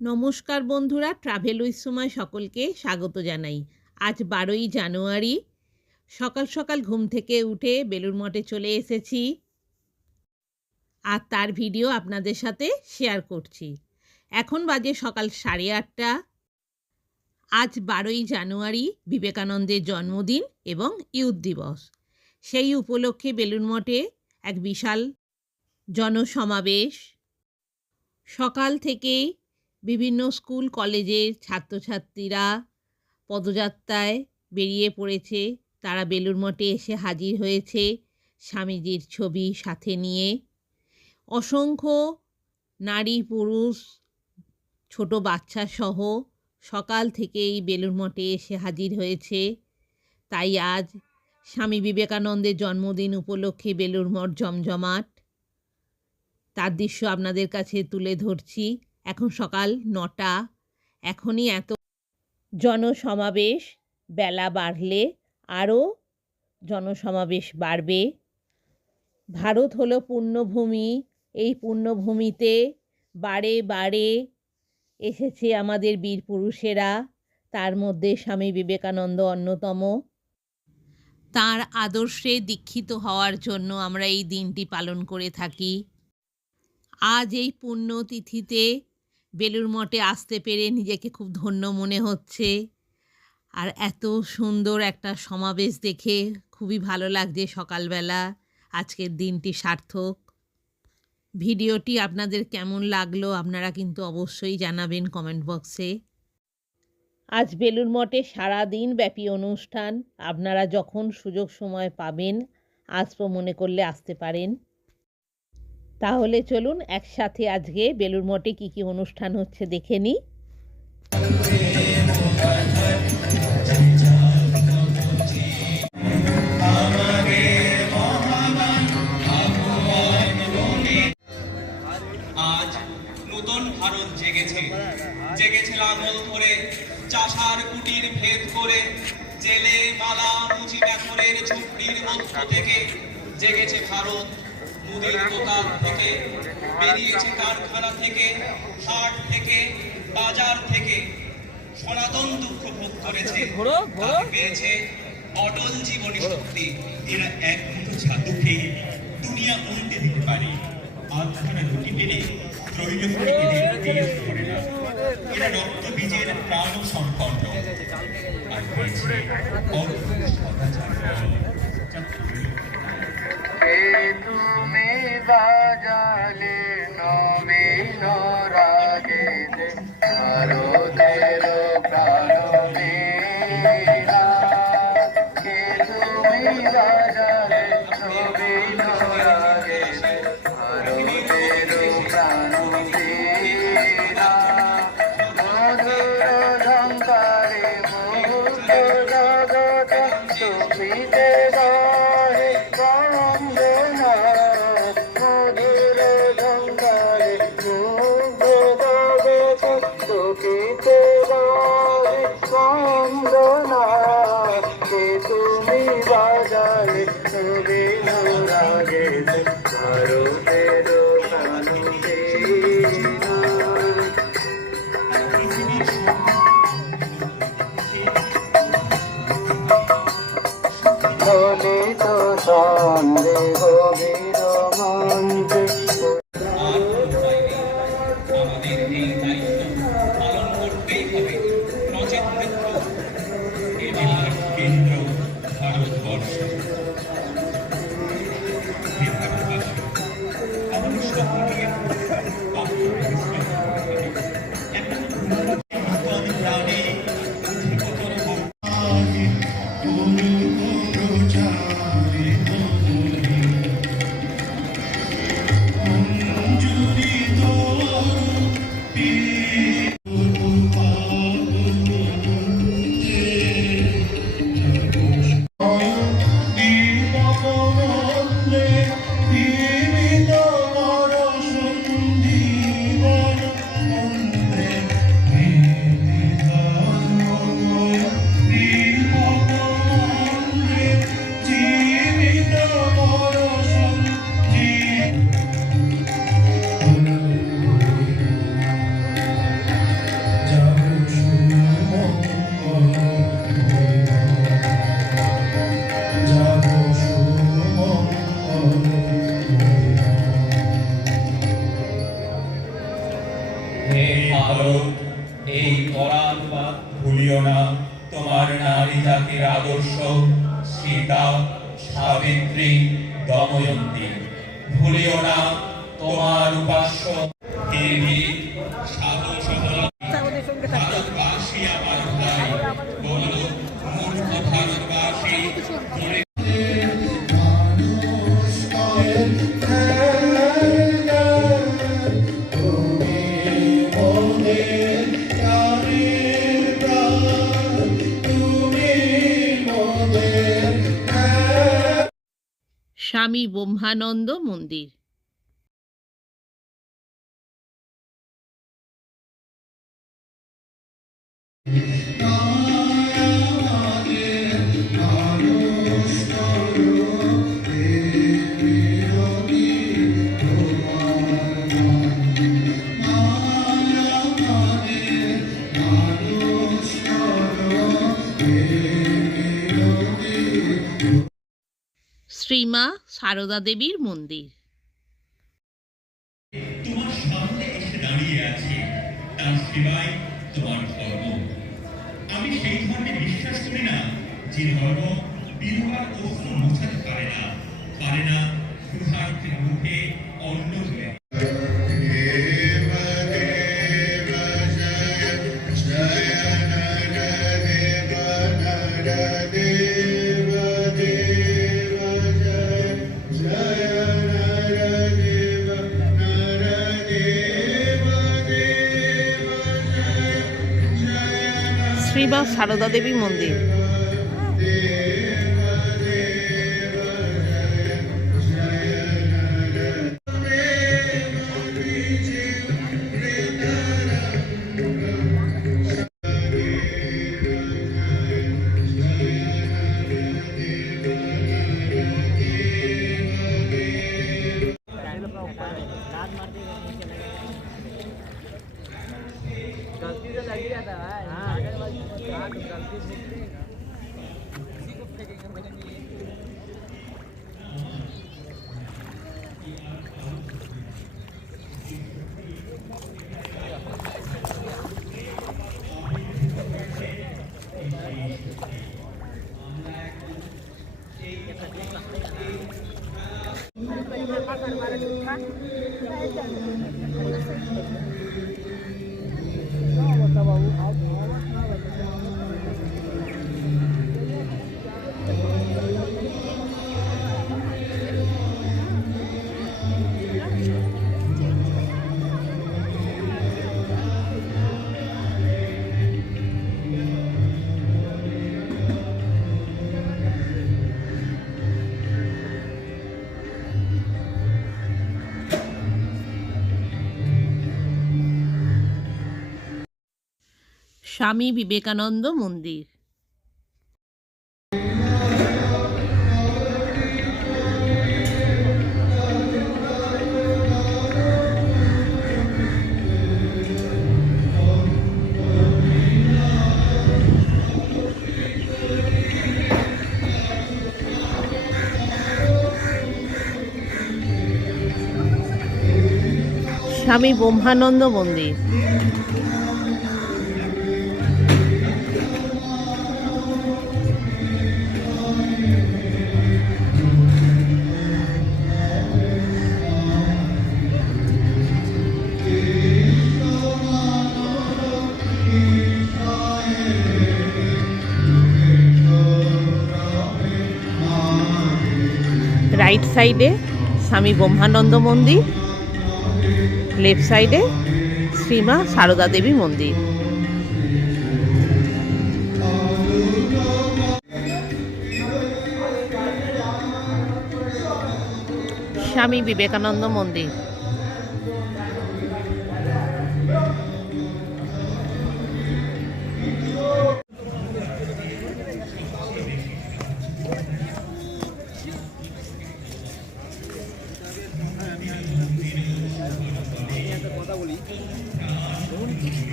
নমস্কার বন্ধুরা, travel with সুময় সকলকে স্বাগত জানাই। আজ 12ই জানুয়ারি সকাল সকাল ঘুম থেকে উঠে বেলুড় মঠে চলে এসেছি আর তার ভিডিও আপনাদের সাথে শেয়ার করছি। এখন বাজে সকাল 8:30। আজ 12ই জানুয়ারি বিবেকানন্দের জন্মদিন এবং ইয়ুথ দিবস। সেই উপলক্ষে বেলুড় মঠে এক বিশাল জনসমাবেশ। সকাল থেকেই বিভিন্ন স্কুল কলেজের ছাত্রছাত্রীরা পদযাত্রায় বেরিয়ে পড়েছে। তারা বেলুড় মঠে এসে হাজির হয়েছে স্বামীজির ছবি সাথে নিয়ে। অসংখ্য নারী পুরুষ ছোট বাচ্চা সহ সকাল থেকেই বেলুড় মঠে এসে হাজির হয়েছে। তাই আজ স্বামী বিবেকানন্দের জন্মদিন উপলক্ষে বেলুড় মঠ জমজমাট। তার দৃশ্য আপনাদের কাছে তুলে ধরছি। এখন সকাল 9টা। এখনই এত জনসমাবেশ, বেলা বাড়লে আরও জনসমাবেশ বাড়বে। ভারত হলো পুণ্যভূমি। এই পুণ্যভূমিতে বারে বারে এসেছে আমাদের বীর পুরুষেরা, তার মধ্যে স্বামী বিবেকানন্দ অন্যতম। তার আদর্শে দীক্ষিত হওয়ার জন্য আমরা এই দিনটি পালন করে থাকি। আজ এই পুণ্যতিথিতে বেলুড় মঠে আসতে পেরে নিজেকে খুব ধন্য মনে হচ্ছে। আর এত সুন্দর একটা সমাবেশ দেখে খুবই ভালো লাগছে সকালবেলা। আজকের দিনটি সার্থক। ভিডিওটি আপনাদের কেমন লাগলো আপনারা কিন্তু অবশ্যই জানাবেন কমেন্ট বক্সে। আজ বেলুড় মঠে সারাদিন ব্যাপী অনুষ্ঠান। আপনারা যখন সুযোগ সময় পাবেন আসবো মনে করলে আসতে পারেন। তাহলে চলুন একসাথে আজকে বেলুড় মঠে কী কী অনুষ্ঠান হচ্ছে দেখে নিই। আজ নতুন ভারত জেগেছে, জেগেছে লাঙল ধরে, চাষার কুটির ভেদ করে, জেলে মালা মুচি পাথরের ঝুপড়ির মধ্য থেকে জেগেছে ভারত। মুদির দোকান থেকে বেরিয়েছে, কারখানা থেকে, হাট থেকে, বাজার থেকে সনাতন দুঃখ ভোগ করেছে, পেয়েছে অটল জীবনী শক্তি। এরা এক মুঠো ছাতু খেয়ে দুনিয়া উল্টে দিতে পারে। আধখানা রুটি পেলে ত্রৈলোক্যে এদের পেট ভরে না। এরা রক্ত বীজের প্রাণ সম্পন্ন আর পেয়েছে অদ্ভুত সদাচার, যা তুমি বাজালে নবীন রাগে ভারতের প্রাণবীরা। কে তুমি বাজালে নবীন রাগে ভারতের প্রাণবীরা। মধুর ঝঙ্কারে মুক্ত জগৎ সুপিতে গাহে বন্দনা। মধুর ঝঙ্কারে মুক্ত জগৎ সুপিতে গাহে বন্দনা। কে তুমি বাজালে নবীন রাগে ভারতের প্রাণবীরা। ললিত সন্দেহ বীরমন্ত্রে আমাদের এই দায়িত্ব পালন করতেই হবে, নচেত মৃত্যু। এ জেলার কেন্দ্র ভারতবর্ষ। হে ভারতবাসী, আমাদের সকলকে আত্মপরিশ্রম করতে হবে। এখন নূতন প্রাণে অধিকতর আগে গুরু প্রচারিত মঞ্জুরি তোর সীতা, সাবিত্রী, দময়ন্তী, ভুলিও না তোমার উপাস্য দেবী সাধু সহলা ভারতবাসী আমার ভাই, বলো মূর্খ ভারতবাসী ধরে স্বামী ব্রহ্মানন্দ মন্দির। শ্রীমা সারদা দেবীর মন্দির। তোমার সামনে এসে দাঁড়িয়ে আছে, তার সেবাই তোমার ধর্ম। আমি সেই ধর্মে বিশ্বাস করি না যে ধর্ম বিধবার অস্ত্র মোছাতে পারে না ক্ষুধার্তের মুখে অন্ন তুলে। শ্রীমা সারদা দেবী মন্দির। गलती तो लग ही जाता है गलती স্বামী বিবেকানন্দ মন্দির। স্বামী ব্রহ্মানন্দ মন্দির। রাইট সাইডে স্বামী ব্রহ্মানন্দ মন্দির, লেফট সাইডে শ্রীমা সারদা দেবী মন্দির। স্বামী বিবেকানন্দ মন্দির।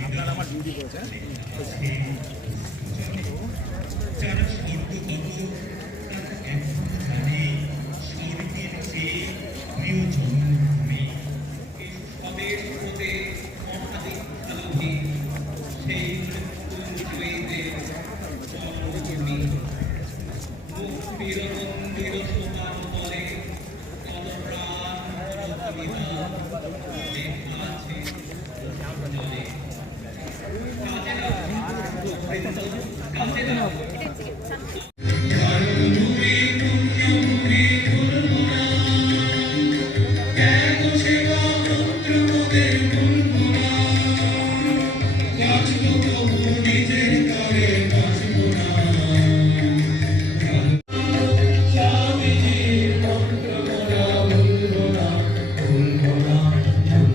আপনারা আমার ডিউটি করেছেন যারা স্বর্গগত তারা এখন জানে স্বর্গের চেয়ে প্রিয় জন্মভূমি মন্দির মন্দির সোপান তলে কত প্রাণ কত কবিতা লেখা আছে জলে। কাজেরা বৃন্দ কাজেরা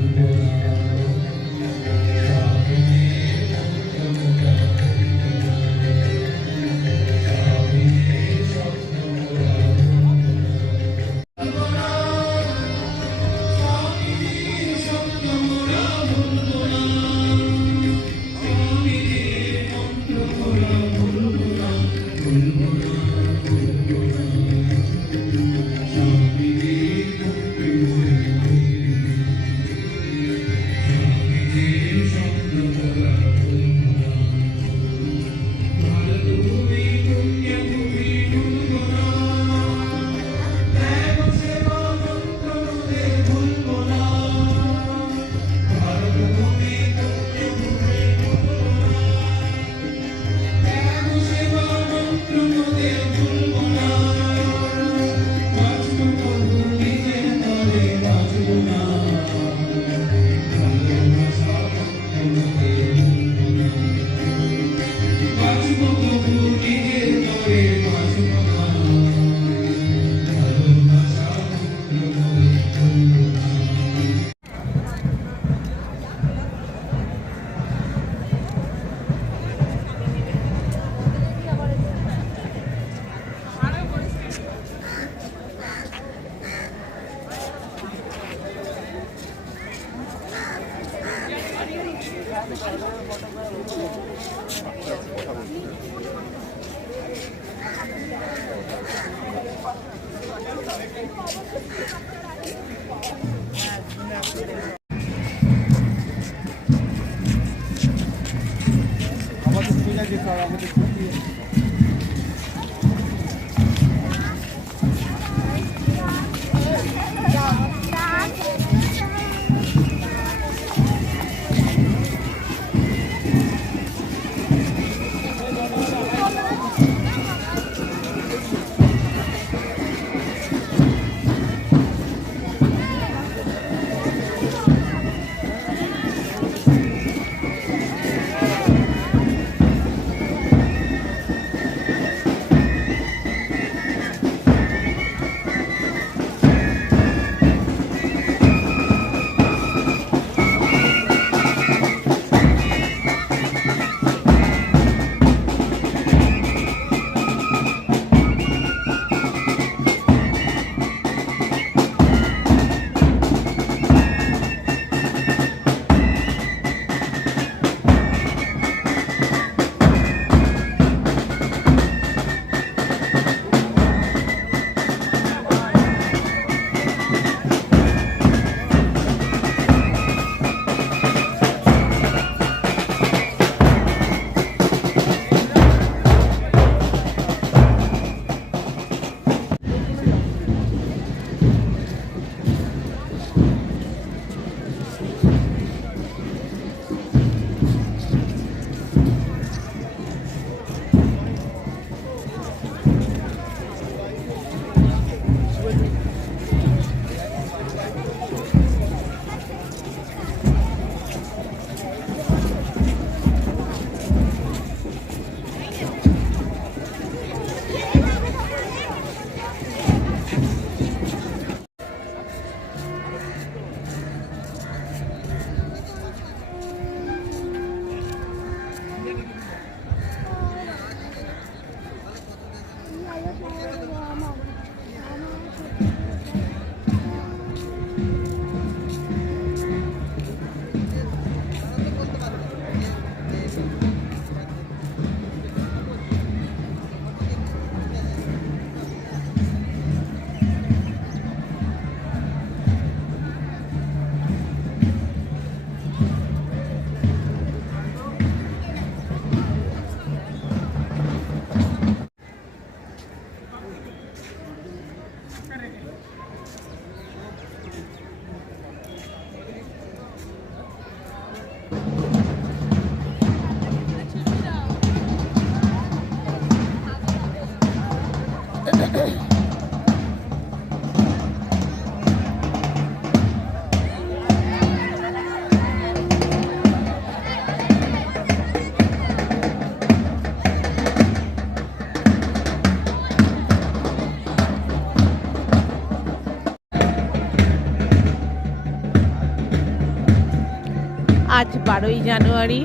আজ 12ই জানুয়ারি,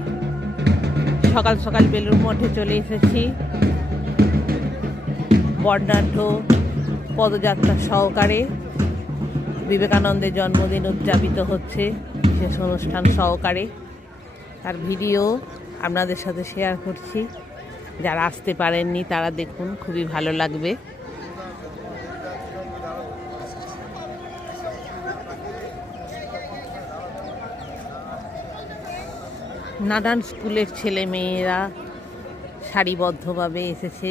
সকাল সকাল বেলুর মঠে চলে এসেছি। বর্ণাঢ্য পদযাত্রা সহকারে বিবেকানন্দের জন্মদিন উদযাপিত হচ্ছে, বিশেষ অনুষ্ঠান সহকারে। তার ভিডিও আপনাদের সাথে শেয়ার করছি। যারা আসতে পারেননি তারা দেখুন, খুবই ভালো লাগবে। নানান স্কুলের ছেলে মেয়েরা সারিবদ্ধভাবে এসেছে।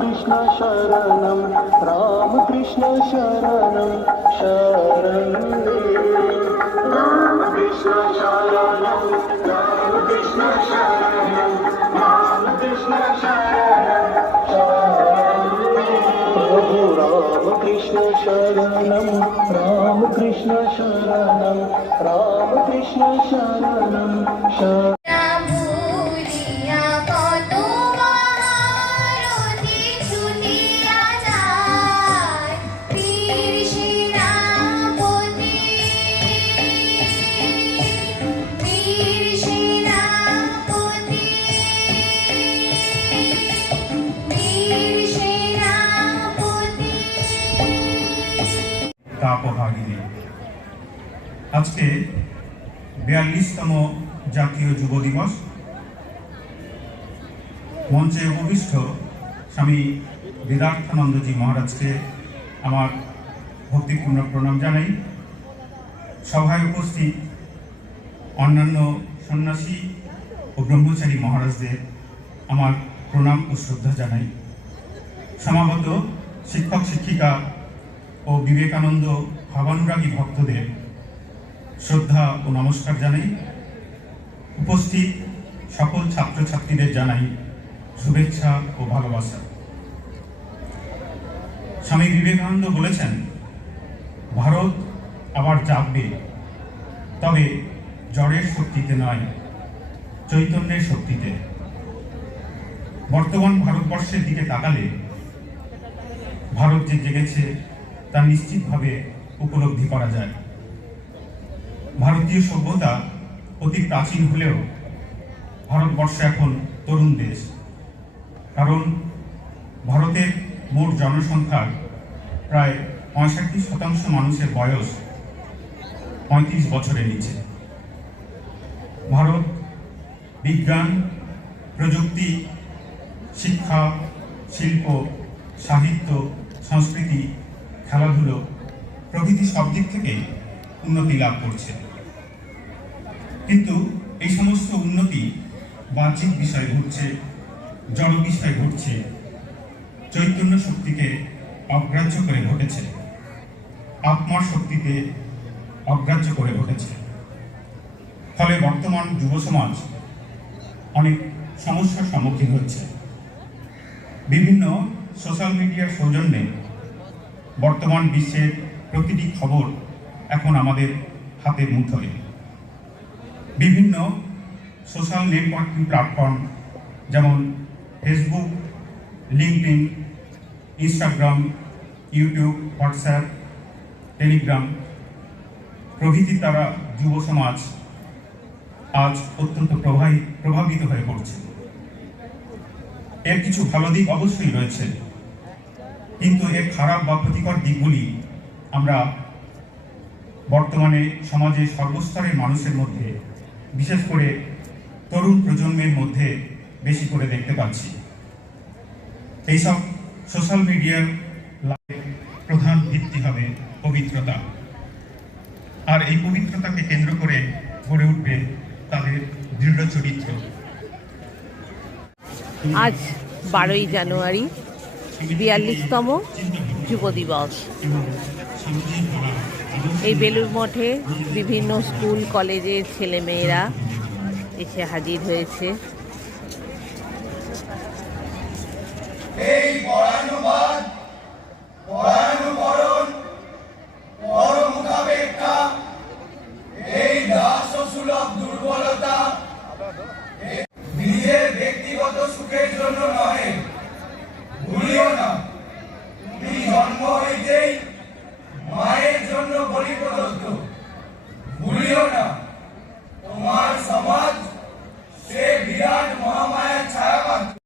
Krishna Sharanam, Ram Krishna Sharanam, Sharanam, Ram Krishna Sharanam, Ram Krishna Sharanam, Ram Krishna Sharanam, Prabhu Ram Krishna Sharanam, Ram Krishna Sharanam, Ram Krishna Sharanam, Sharanam. তাপভাগিনী আজকে 42তম জাতীয় যুব দিবস। মঞ্চে উপবিষ্ট স্বামী বিদার্থানন্দজি মহারাজকে আমার ভক্তিপূর্ণ প্রণাম জানাই। সভায় উপস্থিত অন্যান্য সন্ন্যাসী ও ব্রহ্মচারী মহারাজদের আমার প্রণাম ও শ্রদ্ধা জানাই। সমাগত শিক্ষক শিক্ষিকা ও বিবেকানন্দ ভাবানুরাগী ভক্তদের শ্রদ্ধা ও নমস্কার জানাই। উপস্থিত সকল ছাত্রছাত্রীদের জানাই শুভেচ্ছা ও ভালোবাসা। স্বামী বিবেকানন্দ বলেছেন, ভারত আবার জাগবে, তবে জড়ের শক্তিতে নয়, চৈতন্যের শক্তিতে। বর্তমান ভারতবর্ষের দিকে তাকালে ভারত যে জেগেছে তা নিশ্চিতভাবে উপলব্ধি করা যায়। ভারতীয় সভ্যতা অতি প্রাচীন হলেও ভারতবর্ষ এখন তরুণ দেশ, কারণ ভারতের মোট জনসংখ্যার প্রায় 65% মানুষের বয়স 35 বছরের নিচে। ভারত বিজ্ঞান, প্রযুক্তি, শিক্ষা, শিল্প, সাহিত্য, সংস্কৃতি, খেলাধুলো প্রভৃতি সব দিক থেকে উন্নতি লাভ করছে। কিন্তু এই সমস্ত উন্নতি বাহ্যিক বিষয় ঘটছে, জড় বিষয় ঘটছে, চৈতন্য শক্তিকে অগ্রাহ্য করে ঘটেছে, আত্মার শক্তিকে অগ্রাহ্য করে ঘটেছে। ফলে বর্তমান যুব সমাজ অনেক সমস্যার সম্মুখীন হচ্ছে। বিভিন্ন সোশ্যাল মিডিয়ার সৌজন্যে বর্তমান বিশ্বের প্রতিটি খবর এখন আমাদের হাতের মুঠোয়। বিভিন্ন সোশ্যাল নেটওয়ার্কিং প্ল্যাটফর্ম যেমন Facebook, LinkedIn, Instagram, YouTube, WhatsApp, Telegram প্রভৃতির দ্বারা যুব সমাজ আজ অত্যন্ত প্রভাবিত হয়ে পড়ছে। এর কিছু ভালো দিক অবশ্যই রয়েছে, কিন্তু এর খারাপ বা ক্ষতিকর দিকগুলি আমরা বর্তমানে সমাজে সর্বস্তরের মানুষের মধ্যে, বিশেষ করে তরুণ প্রজন্মের মধ্যে বেশি করে দেখতে পাচ্ছি। এইসব সোশ্যাল মিডিয়ার প্রধান ভিত্তি হবে পবিত্রতা, আর এই পবিত্রতাকে কেন্দ্র করে গড়ে উঠবে তাদের দৃঢ় চরিত্র। আজ 12ই জানুয়ারি 42তম যুব দিবস। এই বেলুর মঠে বিভিন্ন স্কুল কলেজের ছেলেমেয়েরা এসে হাজির হয়েছে। এই পরায়ণবাদ, পরায়ণবরণ, পরমুখাপেক্ষা, এই দাসসুলভ দুর্বলতা নিজের ব্যক্তিগত সুখের জন্য নয়। ভুলিও না, তুমি জন্ম হইতেই মায়ের জন্য বলি প্রদত্ত। ভুলিও না, তোমার সমাজ সে বিরাট মহামায়ার ছায়া মাত্র।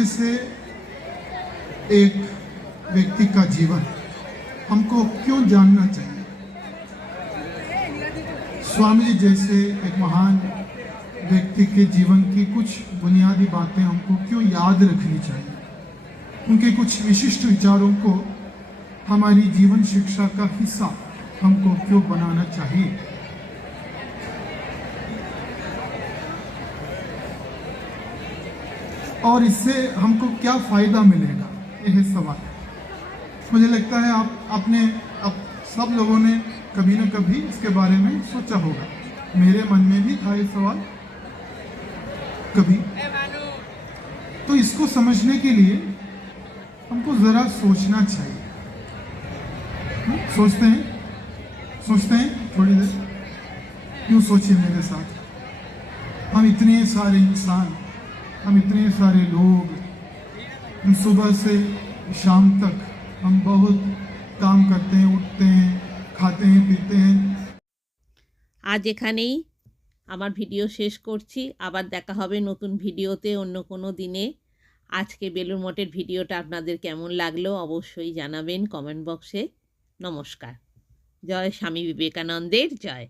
जैसे एक व्यक्ति का जीवन हमको क्यों जानना चाहिए? स्वामी जी जैसे एक महान व्यक्ति के जीवन की कुछ बुनियादी बातें हमको क्यों याद रखनी चाहिए? उनके कुछ विशिष्ट विचारों को हमारी जीवन शिक्षा का हिस्सा हमको क्यों बनाना चाहिए? और इससे हमको क्या फायदा मिलेगा, यह है सवाल। मुझे लगता है आप सब लोगों ने कभी न कभी इसके बारे में सोचा होगा। मेरे मन में भी था ये सवाल कभी। तो इसको समझने के लिए हमको जरा सोचना चाहिए। सोचते हैं थोड़ी देर। क्यों सोचिए मेरे साथ। हम इतने सारे इंसान, हम इतने सारे लोग, हम सुबह से शाम तक हम बहुत काम करते हैं, उठते हैं, खाते हैं, पीते हैं। আজ এখানেই আমার ভিডিও শেষ করছি। আবার দেখা হবে নতুন ভিডিওতে অন্য কোনো দিনে। আজকে বেলুড় মঠের ভিডিওটা আপনাদের কেমন লাগলো অবশ্যই জানাবেন কমেন্ট বক্সে। নমস্কার। জয় স্বামী বিবেকানন্দের জয়।